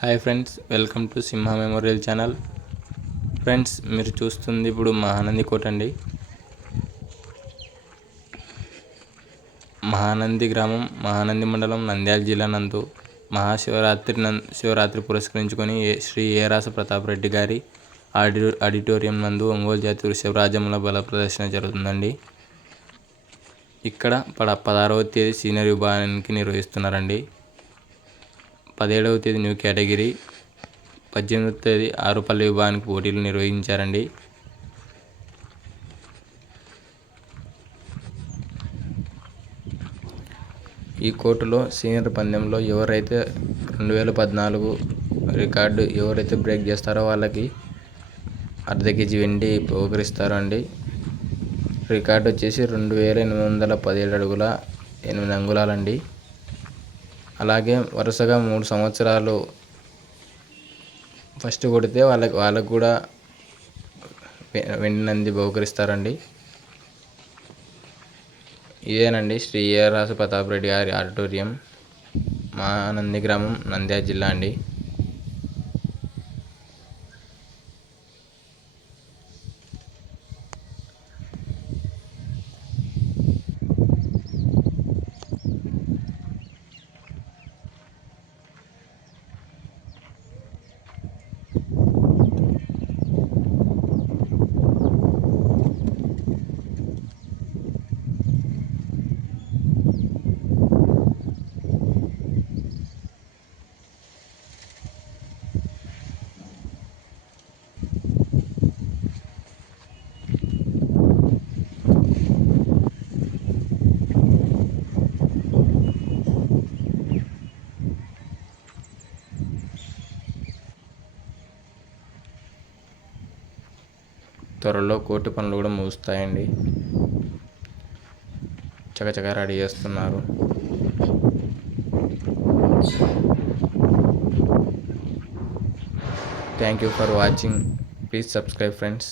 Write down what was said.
Hi friends, welcome to Simha memorial channel. Friends, మీరు చూస్తుంది ఇప్పుడు మహానంది కోట అండి. మహానంది గ్రామం, మహానంది మండలం, నంద్యాల జిల్లా నందు శివరాత్రి పురస్కరించుకొని శ్రీ ఏరాస ప్రతాప్ రెడ్డి గారి ఆడిటోరియం నందు ఒంగోలు జాతి వృషభరాజముల బల ప్రదర్శన జరుగుతుందండి. ఇక్కడ 16వ తేదీ సీనియర్ విభాగానికి నిర్వహిస్తున్నారండి. 17వ తేదీ న్యూ కేటగిరీ, 18వ తేదీ ఆరుపల్లి విభాగానికి పోటీలు నిర్వహించారండి. ఈ కోర్టులో సీనియర్ పందెంలో ఎవరైతే 2014 రికార్డు ఎవరైతే బ్రేక్ చేస్తారో వాళ్ళకి అర్ధ కేజీ వెండి బహుకరిస్తారు అండి. రికార్డు వచ్చేసి 2817 అడుగుల 8 అంగుళాలండి. అలాగే వరుసగా 3 సంవత్సరాలు ఫస్ట్ కొడితే వాళ్ళకు కూడా వెండి నంది బహుకరిస్తారండి. ఇదేనండి శ్రీ ఏరాస ప్రతాప్ రెడ్డి గారి ఆడిటోరియం, మహానంది గ్రామం, నంద్యాల జిల్లా అండి. త్వరలో కోర్టు పనులు కూడా ముగుస్తాయండి. చకచకా రెడీ చేస్తున్నారు. Thank you for watching. Please subscribe friends.